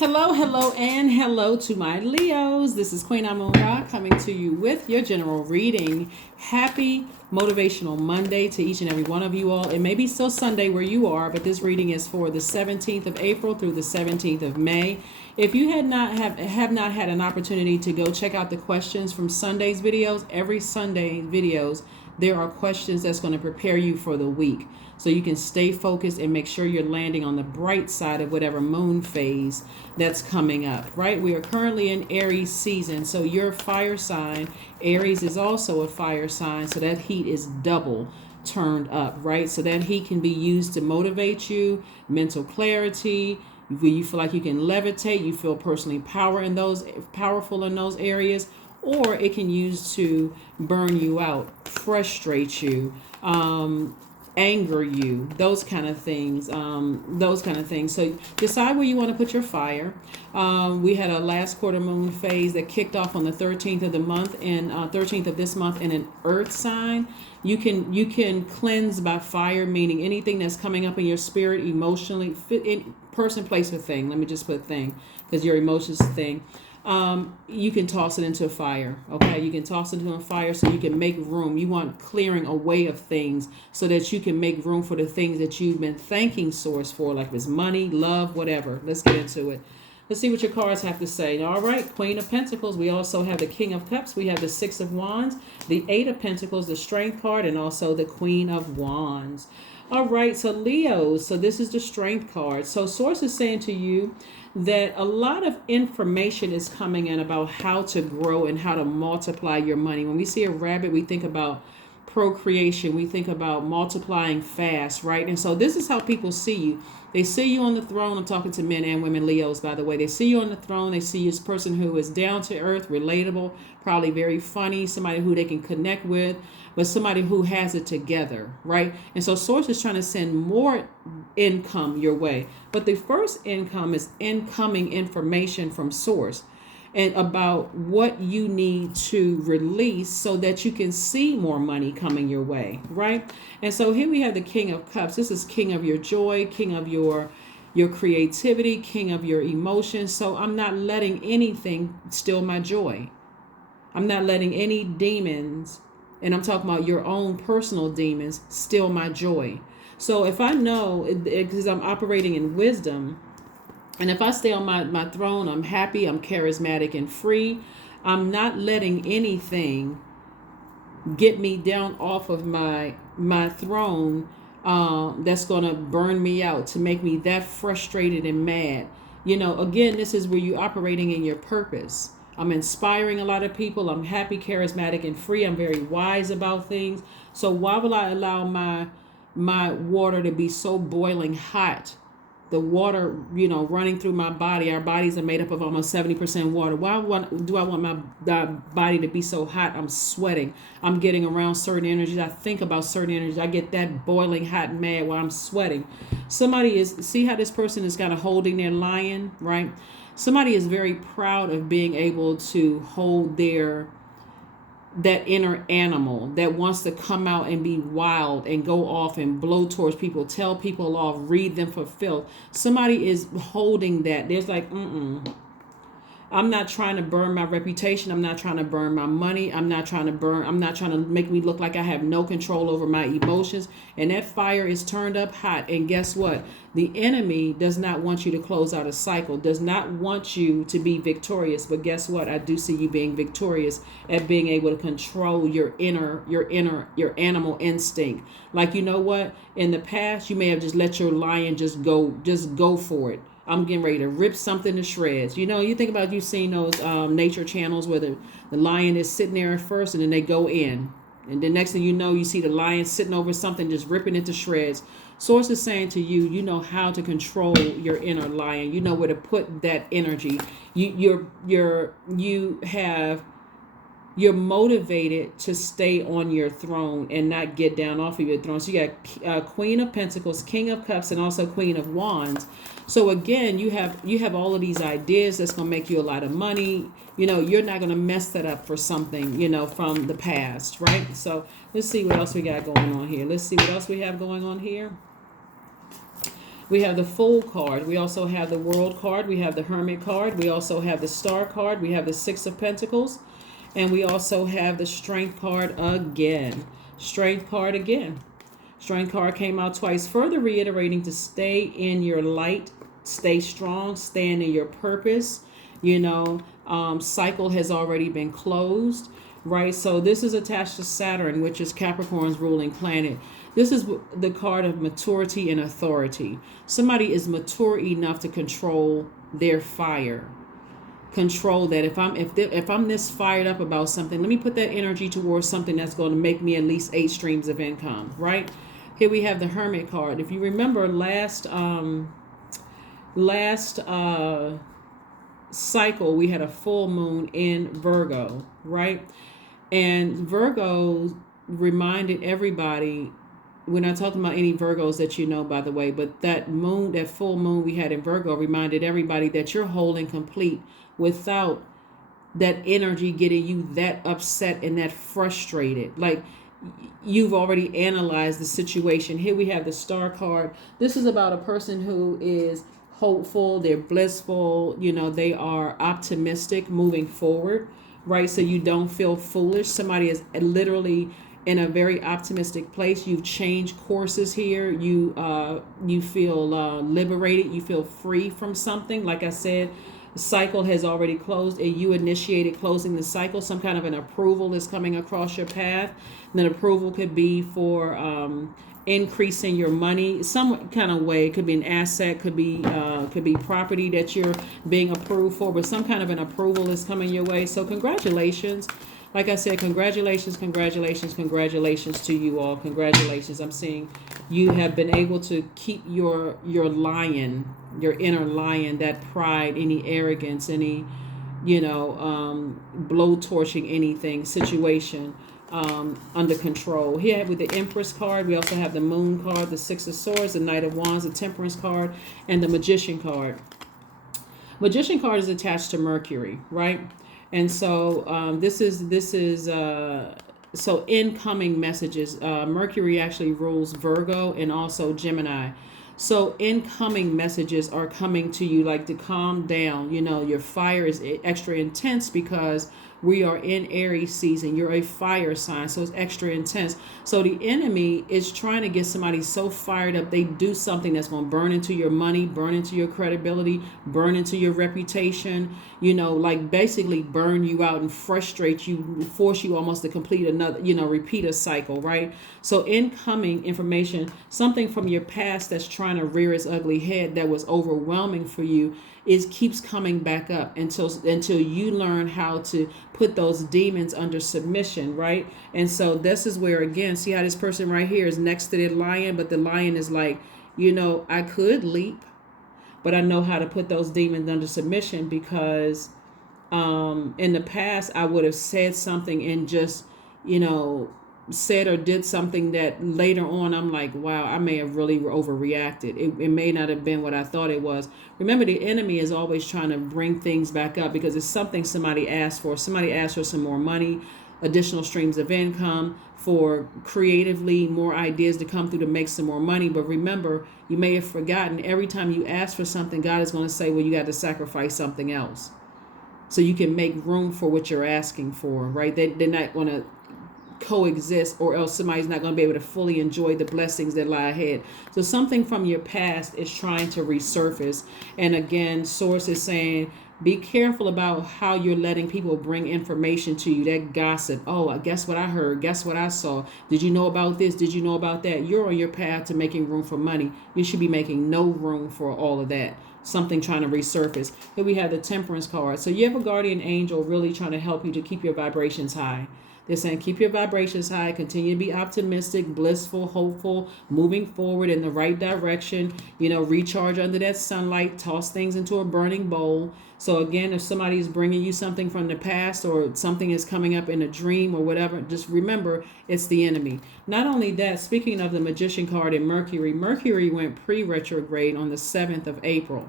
Hello, hello, and hello to my Leos. This is Queen Amun-Ra coming to you with your general reading. Happy Motivational Monday to each and every one of you all. It may be still Sunday where you are, but this reading is for the 17th of April through the 17th of May. If you have not had an opportunity to go check out the questions from Sunday's videos, every Sunday videos, there are questions that's going to prepare you for the week. So you can stay focused and make sure you're landing on the bright side of whatever moon phase that's coming up, right? We are currently in Aries season. So your fire sign, Aries is also a fire sign. So that heat is double turned up, right? So that heat can be used to motivate you, mental clarity. You feel like you can levitate, you feel personally powerful in those areas, or it can use to burn you out, frustrate you, anger you, those kind of things. So decide where you want to put your fire. We had a last quarter moon phase that kicked off on the 13th of the month and 13th of this month in an earth sign. You can cleanse by fire, meaning anything that's coming up in your spirit emotionally, person, place, or thing. Let me just put thing, because your emotions thing. You can toss it into a fire. Okay, you can toss it into a fire so you can make room. You want clearing away of things so that you can make room for the things that you've been thanking source for, like this money, love, whatever. Let's get into it. Let's see what your cards have to say. All right, Queen of Pentacles. We also have the King of Cups. We have the Six of Wands, the Eight of Pentacles, the Strength card, and also the Queen of Wands. All right, so Leos, so this is the Strength card. So Source is saying to you that a lot of information is coming in about how to grow and how to multiply your money. When we see a rabbit, we think about procreation. We think about multiplying fast, right? And so this is how people see you. They see you on the throne. I'm talking to men and women, Leos, by the way. They see you on the throne. They see you as a person who is down to earth, relatable, probably very funny, somebody who they can connect with, but somebody who has it together, right? And so Source is trying to send more income your way. But the first income is incoming information from Source and about what you need to release so that you can see more money coming your way, right? And so here we have the King of Cups. This is king of your joy, king of your creativity, king of your emotions. So I'm not letting anything steal my joy. I'm not letting any demons, and I'm talking about your own personal demons, steal my joy. So if I know, because I'm operating in wisdom, and if I stay on my throne, I'm happy, I'm charismatic and free. I'm not letting anything get me down off of my throne that's going to burn me out, to make me that frustrated and mad. Again, this is where you're operating in your purpose. I'm inspiring a lot of people. I'm happy, charismatic, and free. I'm very wise about things. So why will I allow my water to be so boiling hot? The water, running through my body. Our bodies are made up of almost 70% water. Why do I want my body to be so hot? I'm sweating. I'm getting around certain energies. I think about certain energies. I get that boiling hot and mad while I'm sweating. See how this person is kind of holding their lion, right? Somebody is very proud of being able to hold that inner animal that wants to come out and be wild and go off and blow towards people, tell people off, read them for filth. Somebody is holding that. There's like, I'm not trying to burn my reputation. I'm not trying to burn my money. I'm not trying to make me look like I have no control over my emotions. And that fire is turned up hot. And guess what? The enemy does not want you to close out a cycle, does not want you to be victorious. But guess what? I do see you being victorious at being able to control your animal instinct. Like, you know what? In the past, you may have just let your lion just go for it. I'm getting ready to rip something to shreds. You think about, you've seen those nature channels where the lion is sitting there at first and then they go in. And the next thing you know, you see the lion sitting over something, just ripping it to shreds. Source is saying to you, you know how to control your inner lion. You know where to put that energy. You're motivated to stay on your throne and not get down off of your throne. So you got Queen of Pentacles, King of Cups, and also Queen of Wands. So again, you have all of these ideas that's going to make you a lot of money. You're not going to mess that up for something, from the past, right? So let's see what else we got going on here. Let's see what else we have going on here. We have the Fool card. We also have the World card. We have the Hermit card. We also have the Star card. We have the Six of Pentacles. And we also have the Strength card again. Strength card again. Strength card came out twice, further reiterating to stay in your light, stay strong, stand in your purpose. Cycle has already been closed, right? So this is attached to Saturn, which is Capricorn's ruling planet. This is the card of maturity and authority. Somebody is mature enough to control their fire. Control that. If I'm this fired up about something, let me put that energy towards something that's going to make me at least 8 streams of income, right? Here we have the Hermit card. If you remember last cycle, we had a full moon in Virgo, right? And Virgo reminded everybody, we're not talking about any Virgos that you know, by the way, but that full moon we had in Virgo reminded everybody that you're whole and complete without that energy getting you that upset and that frustrated. Like, you've already analyzed the situation. Here we have the Star card. This is about a person who is hopeful, they're blissful, they are optimistic moving forward, right? So you don't feel foolish. Somebody is literally in a very optimistic place. You've changed courses here. You feel liberated. You feel free from something. Like I said, the cycle has already closed and you initiated closing the cycle. Some kind of an approval is coming across your path. And that approval could be for increasing your money some kind of way. It could be an asset, could be property that you're being approved for, but some kind of an approval is coming your way. So congratulations. Like I said, congratulations to you all. Congratulations. I'm seeing you have been able to keep your lion, your inner lion, that pride, any arrogance, any, blowtorching anything, situation under control. Here with the Empress card, we also have the Moon card, the Six of Swords, the Knight of Wands, the Temperance card, and the Magician card. Magician card is attached to Mercury, right? And so this is so incoming messages. Mercury actually rules Virgo and also Gemini. So incoming messages are coming to you like to calm down. Your fire is extra intense because we are in Aries season. You're a fire sign, so it's extra intense. So the enemy is trying to get somebody so fired up they do something that's going to burn into your money, burn into your credibility, burn into your reputation, like basically burn you out and frustrate you, force you almost to complete another, repeat a cycle, right? So incoming information, something from your past that's trying to rear its ugly head that was overwhelming for you, keeps coming back up until you learn how to put those demons under submission, right? And so this is where, again, see how this person right here is next to the lion, but the lion is like, I could leap, but I know how to put those demons under submission because in the past I would have said something and just, said or did something that later on I'm like, wow, I may have really overreacted. It may not have been what I thought it was. Remember, the enemy is always trying to bring things back up because it's something somebody asked for. Somebody asked for some more money, additional streams of income, for creatively more ideas to come through to make some more money. But remember, you may have forgotten, every time you ask for something, God is going to say, well, you got to sacrifice something else so you can make room for what you're asking for, right? They're not going to coexist, or else somebody's not going to be able to fully enjoy the blessings that lie ahead. So something from your past is trying to resurface. And again, source is saying, be careful about how you're letting people bring information to you. That gossip. Oh, guess what I heard? Guess what I saw? Did you know about this? Did you know about that? You're on your path to making room for money. You should be making no room for all of that. Something trying to resurface. Here we have the Temperance card. So you have a guardian angel really trying to help you to keep your vibrations high. They're saying keep your vibrations high, continue to be optimistic, blissful, hopeful, moving forward in the right direction, recharge under that sunlight, toss things into a burning bowl. So again, if somebody is bringing you something from the past or something is coming up in a dream or whatever, just remember it's the enemy. Not only that, speaking of the Magician card in Mercury, Mercury went pre-retrograde on the 7th of April.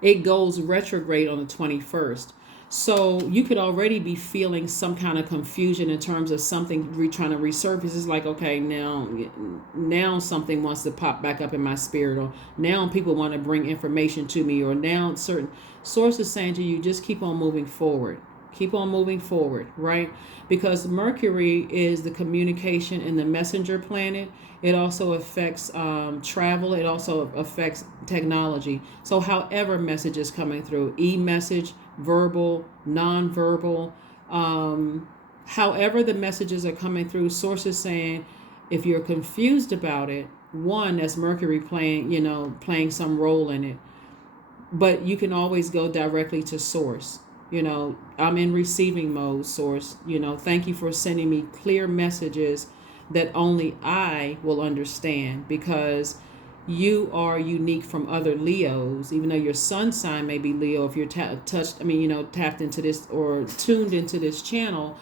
It goes retrograde on the 21st. So you could already be feeling some kind of confusion in terms of something trying to resurface. It's like, okay, now something wants to pop back up in my spirit, or now people want to bring information to me, or now certain sources saying to you, just keep on moving forward. Keep on moving forward, right? Because Mercury is the communication and the messenger planet. It also affects travel. It also affects technology. So however message is coming through, e-message, verbal, non-verbal, however the messages are coming through, sources saying if you're confused about it, one, that's Mercury playing some role in it. But you can always go directly to source. I'm in receiving mode, source. Thank you for sending me clear messages that only I will understand, because you are unique from other Leos, even though your sun sign may be Leo. If you're tapped into this or tuned into this channel,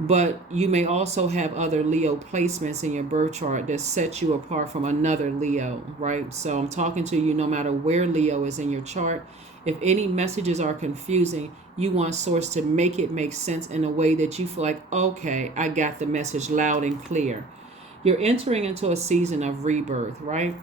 but you may also have other Leo placements in your birth chart that set you apart from another Leo, right? So I'm talking to you no matter where Leo is in your chart. If any messages are confusing, you want source to make it make sense in a way that you feel like, okay, I got the message loud and clear. You're entering into a season of rebirth, right?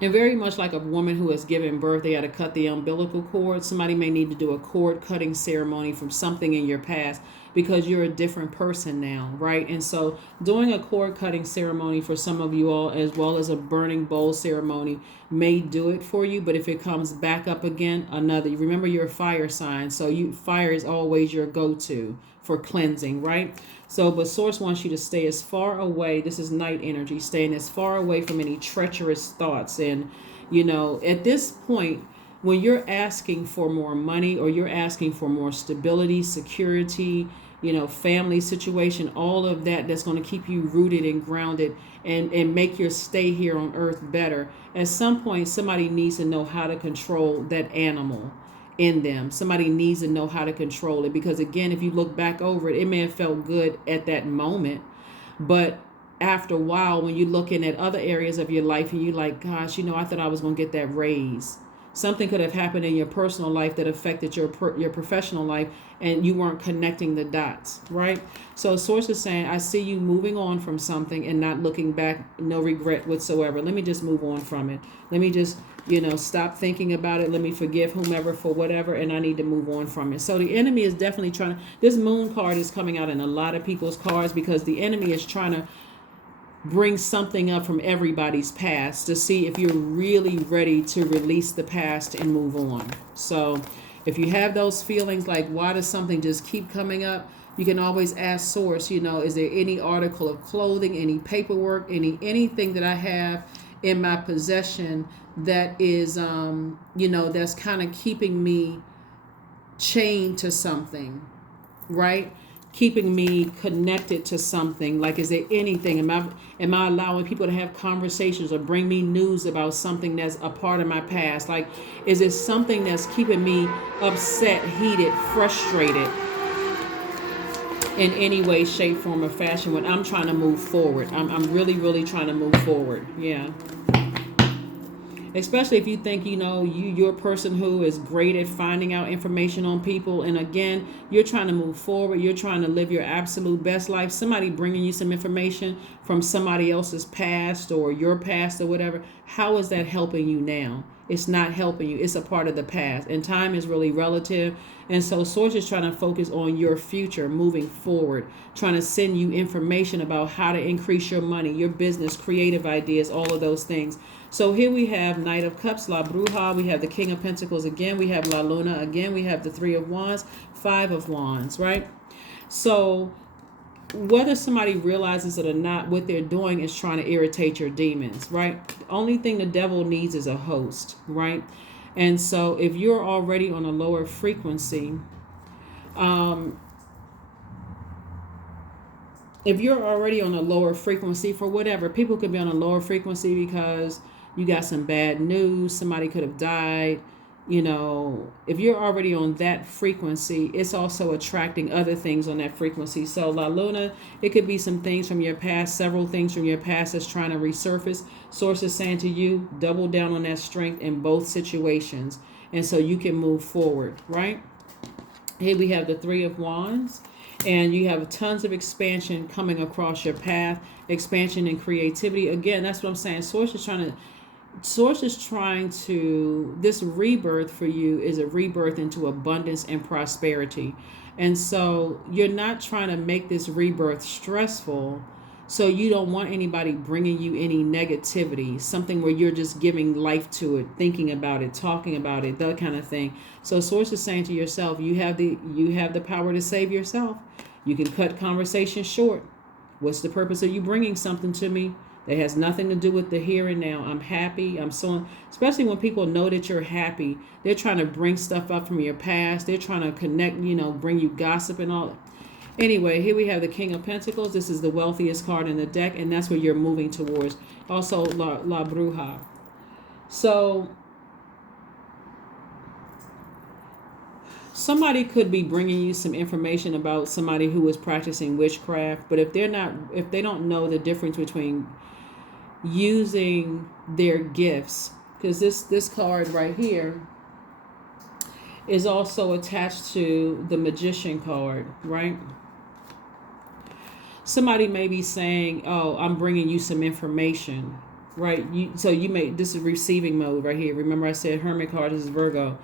And very much like a woman who has given birth, they had to cut the umbilical cord. Somebody may need to do a cord cutting ceremony from something in your past, because you're a different person now, right? And so doing a cord cutting ceremony for some of you all, as well as a burning bowl ceremony, may do it for you. But if it comes back up again, remember you're a fire sign. So fire is always your go-to for cleansing, right? So, but source wants you to stay as far away. This is night energy, staying as far away from any treacherous thoughts. And, at this point, when you're asking for more money, or you're asking for more stability, security, family situation, all of that's going to keep you rooted and grounded and make your stay here on earth better. At some point, somebody needs to know how to control that animal in them. Somebody needs to know how to control it, because again, if you look back over it, it may have felt good at that moment, but after a while, when you're looking at other areas of your life and you're like, gosh, I thought I was going to get that raise. Something could have happened in your personal life that affected your professional life, and you weren't connecting the dots, right? So source is saying, I see you moving on from something and not looking back, no regret whatsoever. Let me just move on from it. Let me just, stop thinking about it. Let me forgive whomever for whatever, and I need to move on from it. So the enemy is definitely trying to, this moon card is coming out in a lot of people's cards, because the enemy is trying to bring something up from everybody's past to see if you're really ready to release the past and move on. So if you have those feelings like, why does something just keep coming up? You can always ask source, is there any article of clothing, any paperwork, anything that I have in my possession that is, that's kind of keeping me chained to something, right? Keeping me connected to something. Like, is there anything? Am I allowing people to have conversations or bring me news about something that's a part of my past? Like, is it something that's keeping me upset, heated, frustrated in any way, shape, form, or fashion when I'm trying to move forward? I'm really, really trying to move forward. Yeah. Especially if you think, you're a person who is great at finding out information on people. And again, you're trying to move forward. You're trying to live your absolute best life. Somebody bringing you some information from somebody else's past or your past or whatever. How is that helping you now? It's not helping you. It's a part of the past. And time is really relative. And so source is trying to focus on your future, moving forward, trying to send you information about how to increase your money, your business, creative ideas, all of those things. So here we have Knight of Cups, La Bruja. We have the King of Pentacles again. We have La Luna again. We have the Three of Wands, Five of Wands, right? So whether somebody realizes it or not, what they're doing is trying to irritate your demons, right? The only thing the devil needs is a host, right? And so if you're already on a lower frequency, for whatever, people could be on a lower frequency because you got some bad news, somebody could have died. If you're already on that frequency, it's also attracting other things on that frequency. So La Luna, it could be some things from your past, several things from your past that's trying to resurface. Source is saying to you, double down on that strength in both situations. And so you can move forward, right? Here we have the Three of Wands, and you have tons of expansion coming across your path, expansion and creativity. Again, that's what I'm saying. Source is trying to, this rebirth for you is a rebirth into abundance and prosperity. And so you're not trying to make this rebirth stressful. So you don't want anybody bringing you any negativity, something where you're just giving life to it, thinking about it, talking about it, that kind of thing. So Source is saying to yourself, you have the power to save yourself. You can cut conversations short. What's the purpose of you bringing something to me that has nothing to do with the here and now? I'm happy. I'm so, especially when people know that you're happy, they're trying to bring stuff up from your past. They're trying to connect, bring you gossip and all. Anyway, here we have the King of Pentacles. This is the wealthiest card in the deck, and that's where you're moving towards. Also, La Bruja. So, somebody could be bringing you some information about somebody who is practicing witchcraft, but if they don't know the difference between using their gifts, because this card right here is also attached to the Magician card, right? Somebody may be saying, oh, I'm bringing you some information, right? This is receiving mode right here. Remember I said Hermit card is Virgo.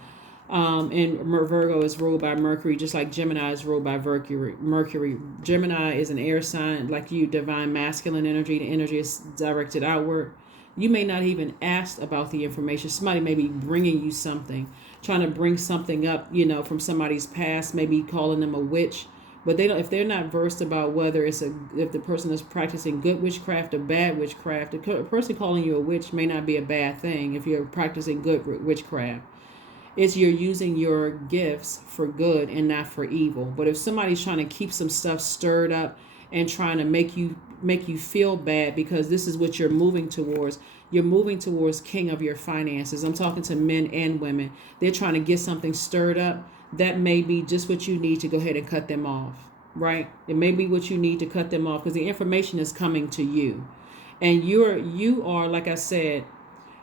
And Virgo is ruled by Mercury, just like Gemini is ruled by Mercury. Gemini is an air sign, like you, divine masculine energy. The energy is directed outward. You may not even ask about the information. Somebody may be bringing you something, trying to bring something up, from somebody's past, maybe calling them a witch. But if they're not versed about whether if the person is practicing good witchcraft or bad witchcraft, a person calling you a witch may not be a bad thing if you're practicing good witchcraft. It's you're using your gifts for good and not for evil. But if somebody's trying to keep some stuff stirred up and trying to make you feel bad because this is what you're moving towards king of your finances. I'm talking to men and women. They're trying to get something stirred up. That may be just what you need to go ahead and cut them off, right? It may be what you need to cut them off because the information is coming to you. And you are, like I said,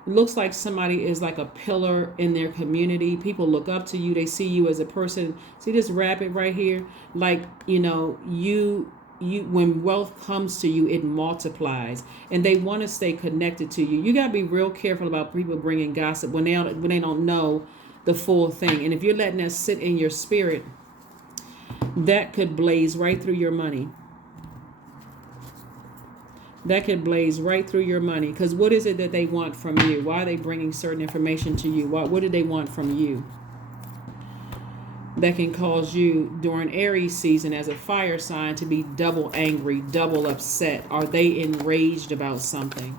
it looks like somebody is like a pillar in their community. People look up to you. They see you as a person. See this rabbit right here? Like, you when wealth comes to you, it multiplies, and they want to stay connected to you. You got to be real careful about people bringing gossip when they don't know the full thing. And if you're letting that sit in your spirit, that could blaze right through your money. That could blaze right through your money. Because what is it that they want from you? Why are they bringing certain information to you? What do they want from you? That can cause you during Aries season as a fire sign to be double angry, double upset. Are they enraged about something?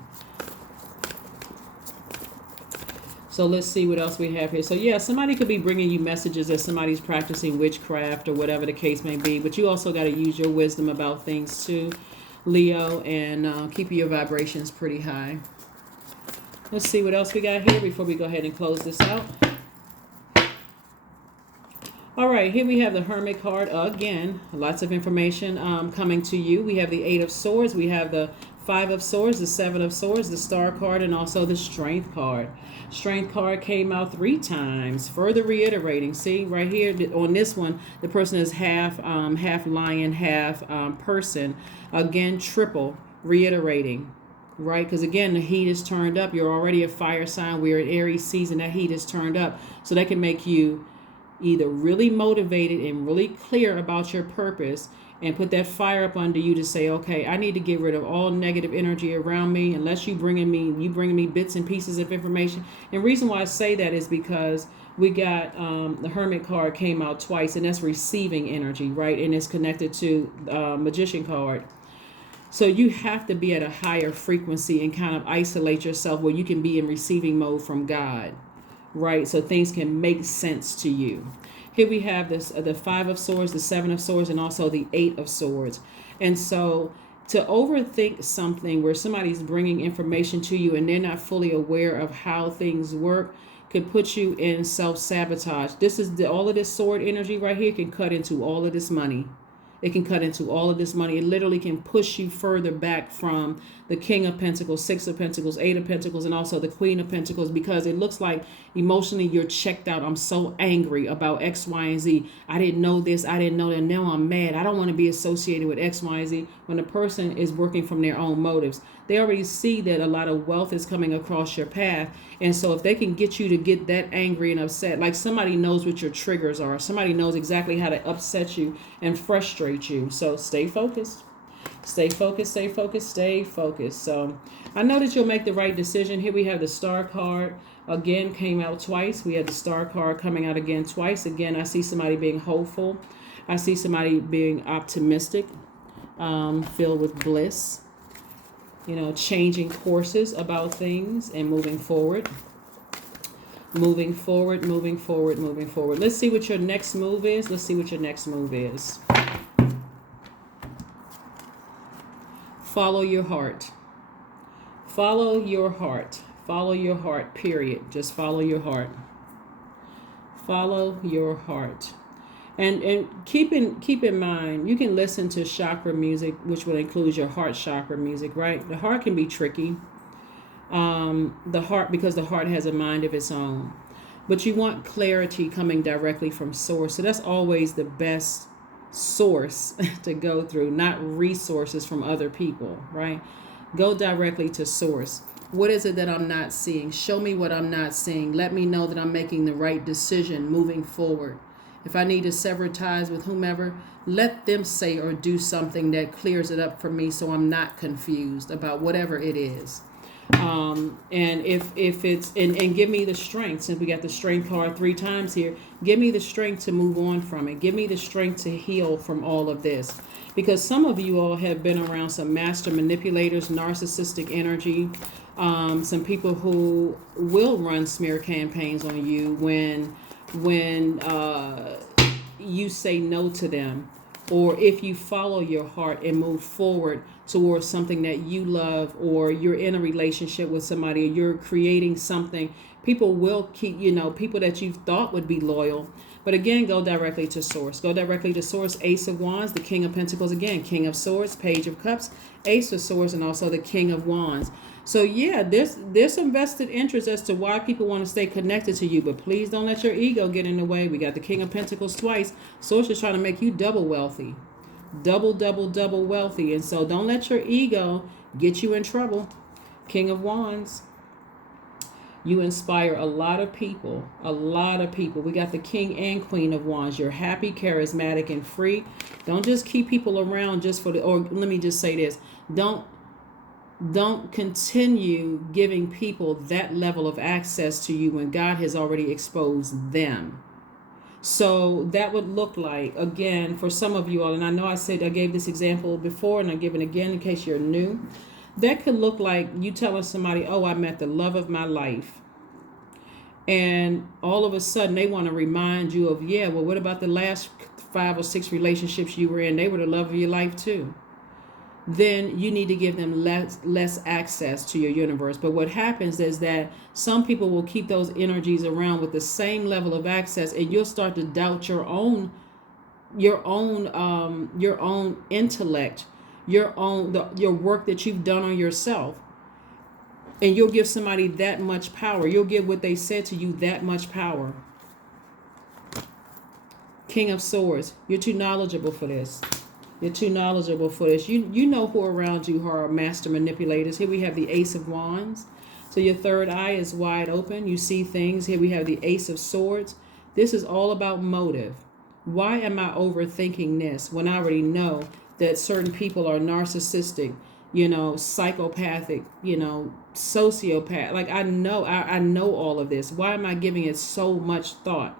So let's see what else we have here. So yeah, somebody could be bringing you messages that somebody's practicing witchcraft or whatever the case may be. But you also got to use your wisdom about things too, Leo, and keep your vibrations pretty high. Let's see what else we got here before we go ahead and close this out. All right, here we have the Hermit card again. Lots of information coming to you. We have the Eight of Swords. We have the Five of Swords, the Seven of Swords, the Star card, and also the Strength card. Strength card came out 3 times, further reiterating. See, right here on this one, the person is half lion, half person. Again, triple reiterating, right? Because again, the heat is turned up. You're already a fire sign. We're in Aries season. That heat is turned up. So that can make you either really motivated and really clear about your purpose and put that fire up under you to say, okay, I need to get rid of all negative energy around me unless you bringing me bits and pieces of information. And reason why I say that is because we got the Hermit card came out twice, and that's receiving energy, right? And it's connected to Magician card. So you have to be at a higher frequency and kind of isolate yourself where you can be in receiving mode from God, right? So things can make sense to you. Here we have this the Five of Swords, the Seven of Swords, and also the Eight of Swords. And so to overthink something where somebody's bringing information to you and they're not fully aware of how things work could put you in self-sabotage. All of this sword energy right here can cut into all of this money. It can cut into all of this money. It literally can push you further back from the King of Pentacles, Six of Pentacles, Eight of Pentacles, and also the Queen of Pentacles, because it looks like emotionally you're checked out. I'm so angry about X, Y, and Z. I didn't know this. I didn't know that. Now I'm mad. I don't want to be associated with X, Y, and Z. When the person is working from their own motives, they already see that a lot of wealth is coming across your path. And so if they can get you to get that angry and upset, like somebody knows what your triggers are, somebody knows exactly how to upset you and frustrate you. So stay focused. Stay focused, stay focused, stay focused. So I know that you'll make the right decision. Here we have the Star card. Again, came out twice. We had the Star card coming out again twice. Again, I see somebody being hopeful. I see somebody being optimistic, filled with bliss. You know, changing courses about things and moving forward. Moving forward, moving forward, moving forward. Let's see what your next move is. Let's see what your next move is. Follow your heart. Follow your heart. Follow your heart, period. Just follow your heart. Follow your heart. And keep in mind, you can listen to chakra music, which would include your heart chakra music, right? The heart can be tricky. The heart, because the heart has a mind of its own. But you want clarity coming directly from source. So that's always the best source to go through, not resources from other people, right? Go directly to source. What is it that I'm not seeing? Show me what I'm not seeing. Let me know that I'm making the right decision moving forward. If I need to sever ties with whomever, let them say or do something that clears it up for me so I'm not confused about whatever it is. And if it's, and give me the strength, since we got the strength card 3 times here, give me the strength to move on from it. Give me the strength to heal from all of this. Because some of you all have been around some master manipulators, narcissistic energy, some people who will run smear campaigns on you when you say no to them, or if you follow your heart and move forward towards something that you love, or you're in a relationship with somebody, or you're creating something, people will keep, people that you thought would be loyal. But again, go directly to source. Go directly to source. Ace of Wands, the King of Pentacles again, King of Swords, Page of Cups, Ace of Swords, and also the King of Wands. So yeah, there's some vested interest as to why people want to stay connected to you, but please don't let your ego get in the way. We got the King of Pentacles twice. Source is trying to make you double wealthy. Double wealthy. And so don't let your ego get you in trouble. King of Wands. You inspire a lot of people. We got the King and Queen of Wands. You're happy, charismatic, and free. Don't just keep people around just for or let me just say this. Don't continue giving people that level of access to you when God has already exposed them. So that would look like, again, for some of you all, and I know I gave this example before, and I give it again in case you're new. That could look like you telling somebody, oh, I met the love of my life. And all of a sudden they want to remind you of, yeah, well, what about the last 5 or 6 relationships you were in? They were the love of your life too. Then you need to give them less access to your universe. But what happens is that some people will keep those energies around with the same level of access, and you'll start to doubt your own intellect, your work that you've done on yourself. And you'll give somebody that much power. You'll give what they said to you that much power. King of Swords, you're too knowledgeable for this. You're too knowledgeable for this. You know who around you who are master manipulators. Here we have the Ace of Wands. So your third eye is wide open. You see things. Here we have the Ace of Swords. This is all about motive. Why am I overthinking this when I already know that certain people are narcissistic, psychopathic, sociopath? Like I know all of this. Why am I giving it so much thought?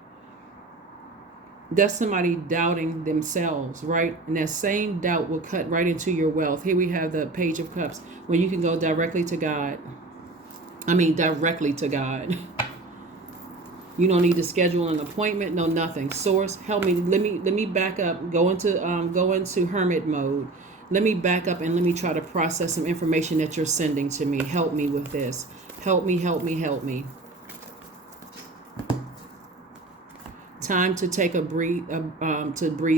That's somebody doubting themselves, right? And that same doubt will cut right into your wealth. Here we have the Page of Cups, where you can go directly to God. Directly to God. You don't need to schedule an appointment, no nothing. Source, help me. Let me back up. Go into hermit mode. Let me back up and let me try to process some information that you're sending to me. Help me with this. Help me. Time to take to breathe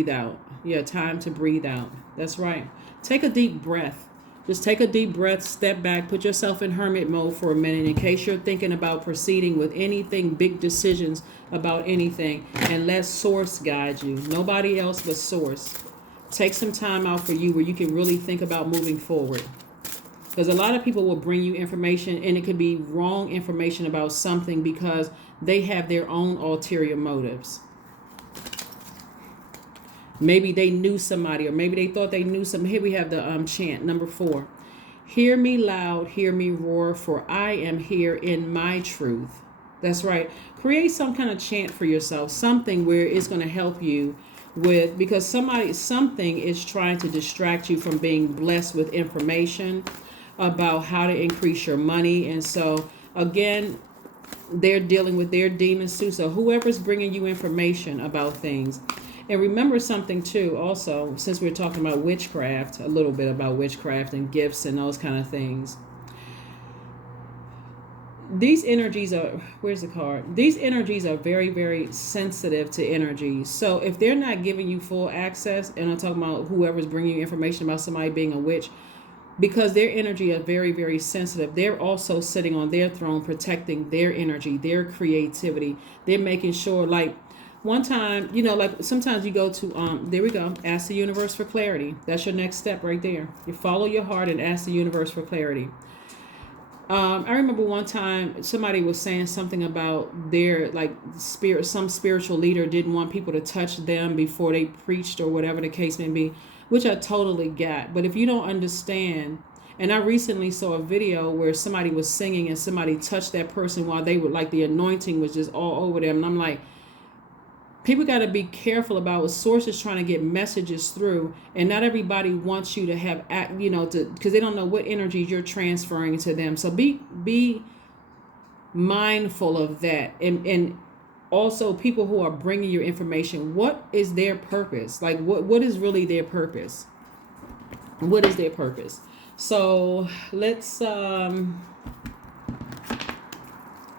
out. Yeah, time to breathe out. That's right. Take a deep breath. Just take a deep breath, step back, put yourself in hermit mode for a minute in case you're thinking about proceeding with anything, big decisions about anything, and let source guide you. Nobody else but source. Take some time out for you where you can really think about moving forward. Because a lot of people will bring you information and it could be wrong information about something because they have their own ulterior motives. Maybe they knew somebody, or maybe they thought they knew something. Here we have the chant, number 4. Hear me loud, hear me roar, for I am here in my truth. That's right. Create some kind of chant for yourself, something where it's going to help you with, because something is trying to distract you from being blessed with information about how to increase your money. And so again, they're dealing with their demons too. So whoever's bringing you information about things. And remember something too, also, since we're talking about witchcraft, a little bit about witchcraft and gifts and those kind of things. These energies are, where's the card? These energies are very, very sensitive to energy. So if they're not giving you full access, and I'm talking about whoever's bringing you information about somebody being a witch, because their energy are very, very sensitive, they're also sitting on their throne protecting their energy, their creativity. They're making sure, like, one time, like sometimes you go to, there we go, ask the universe for clarity. That's your next step right there. You follow your heart and ask the universe for clarity. I remember one time somebody was saying something about their, like, some spiritual leader didn't want people to touch them before they preached or whatever the case may be, which I totally got. But if you don't understand, and I recently saw a video where somebody was singing and somebody touched that person while they were, like, the anointing was just all over them. And I'm like, people got to be careful about what sources trying to get messages through, and not everybody wants you to have, because they don't know what energies you're transferring to them. So be mindful of that, and also people who are bringing you information. What is their purpose? Like, what is really their purpose? What is their purpose? So let's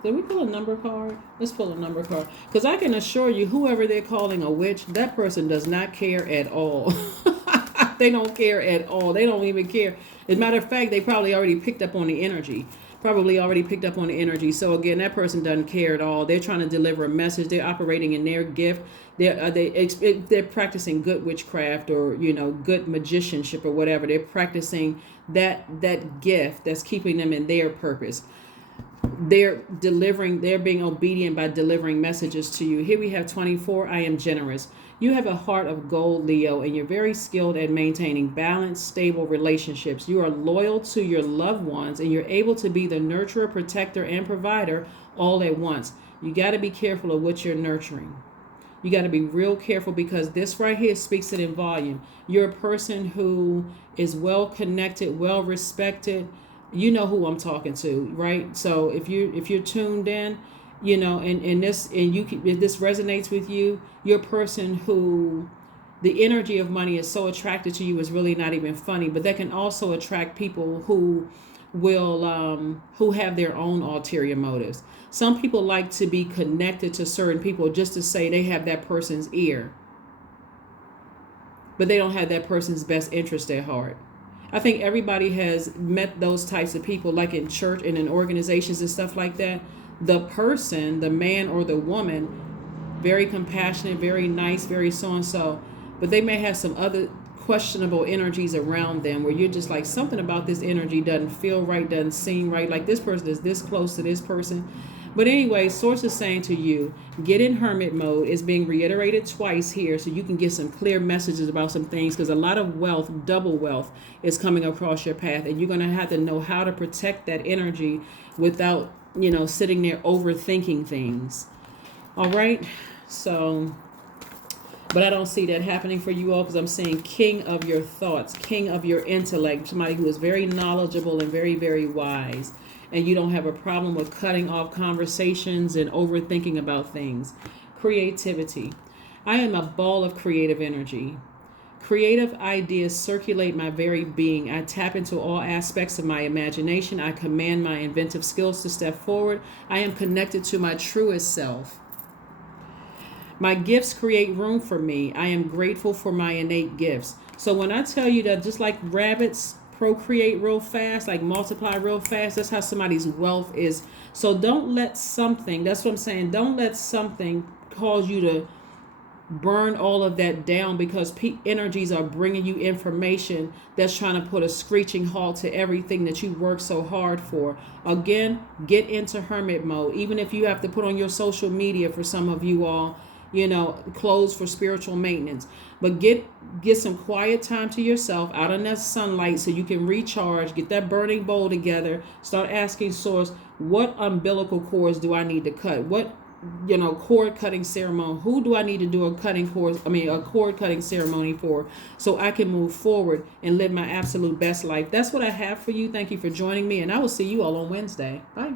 did we pull a number card? Let's pull a number card. Because I can assure you, whoever they're calling a witch, that person does not care at all. They don't care at all. They don't even care. As a matter of fact, they probably already picked up on the energy. So again, that person doesn't care at all. They're trying to deliver a message. They're operating in their gift. They're practicing good witchcraft, or good magicianship or whatever. They're practicing that gift that's keeping them in their purpose. They're being obedient by delivering messages to you. Here we have 24. I am generous. You have a heart of gold, Leo, and you're very skilled at maintaining balanced, stable relationships. You are loyal to your loved ones, and you're able to be the nurturer, protector, and provider all at once. You got to be careful of what you're nurturing. You got to be real careful, because this right here speaks it in volume. You're a person who is well connected, well respected. You know who I'm talking to, right? So if you're tuned in, if this resonates with you, you're a person who the energy of money is so attracted to you is really not even funny. But that can also attract people who have their own ulterior motives. Some people like to be connected to certain people just to say they have that person's ear, but they don't have that person's best interest at heart. I think everybody has met those types of people, like in church and in organizations and stuff like that. The person, the man or the woman, very compassionate, very nice, very so-and-so, but they may have some other questionable energies around them where you're just like, something about this energy doesn't feel right, doesn't seem right. Like, this person is this close to this person. But anyway, source is saying to you, get in hermit mode. Is being reiterated twice here, so you can get some clear messages about some things, because a lot of wealth, double wealth, is coming across your path, and you're going to have to know how to protect that energy without, sitting there overthinking things. All right. So, but I don't see that happening for you all, because I'm seeing king of your thoughts, king of your intellect, somebody who is very knowledgeable and very, very wise. And you don't have a problem with cutting off conversations and overthinking about things. Creativity. I am a ball of creative energy. Creative ideas circulate my very being. I tap into all aspects of my imagination. I command my inventive skills to step forward. I am connected to my truest self. My gifts create room for me. I am grateful for my innate gifts. So when I tell you that just like rabbits procreate real fast, like multiply real fast, that's how somebody's wealth is. So don't let something, that's what I'm saying, don't let something cause you to burn all of that down, because energies are bringing you information that's trying to put a screeching halt to everything that you work so hard for. Again, get into hermit mode. Even if you have to put on your social media, for some of you all, clothes for spiritual maintenance, but get some quiet time to yourself out in that sunlight so you can recharge. Get that burning bowl together. Start asking source, what umbilical cords do I need to cut? What cord cutting ceremony, who do I need to do a cord cutting ceremony for, so I can move forward and live my absolute best life. That's what I have for you. Thank you for joining me, and I will see you all on Wednesday. Bye.